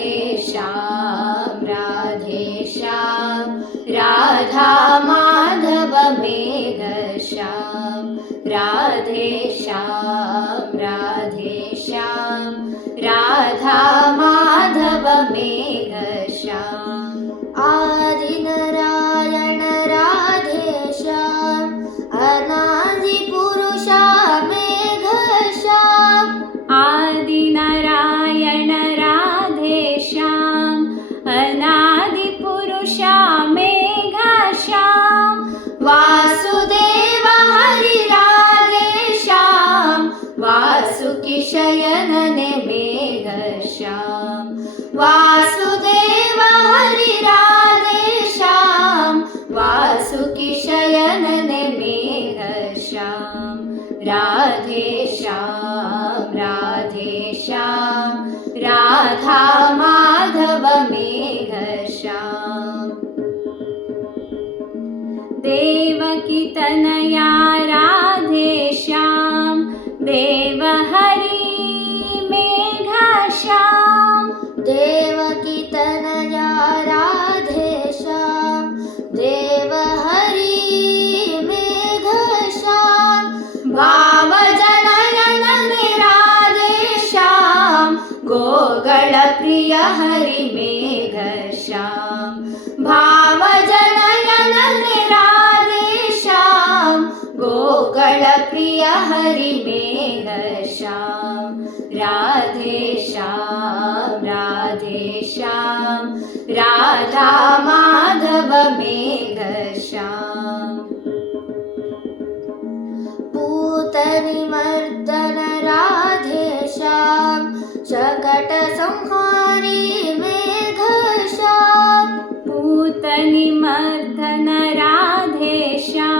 राधे श्याम राधे श्याम राधा माधव मेघ श्याम राधे श्याम राधे श्याम राधा अनादिपुरुषा मेघा श्याम वासुदेव श्याम वासुकिशयनने श्याम वासुदेव हरि वासुकिशयनने मेघ श्याम देवकी तनया राधे श्याम देव हरि मेघा श्याम देवकी तनया राधे श्याम देव हरि मेघ श्याम भाव गोगळ प्रिय हरि मेघ श्याम राधे श्याम। राधे माधव श्याम पूतनिमर्दन राधे श्याम। शकट संहारी मेघ श्याम पूतनिमर्दन राधे श्याम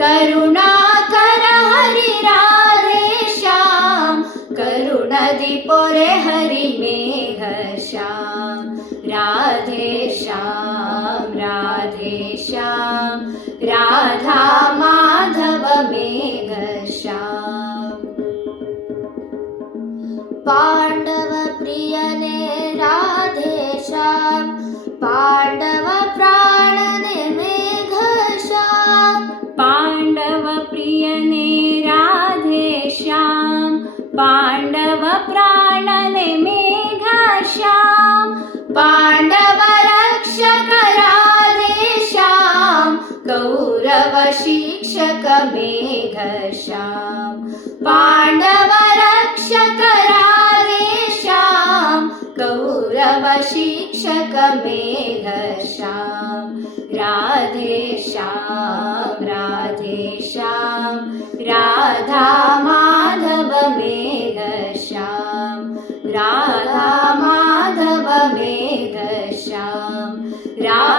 करुणाकर हरि राधे श्याम करुणदि पोरे हरि मेघ श्याम। राधे श्याम राधे माधव मेघ श्याम। पाण्डव प्रियने राधे श्याम पाण्डव कौरव शिक्षक मेघ श्याम पाण्डव रक्षक राधे श्याम कौरव शिक्षक मेघ श्याम राधे श्याम राधे श्याम राधा माधव मेघ श्याम राधा माधव मेघ श्याम राधा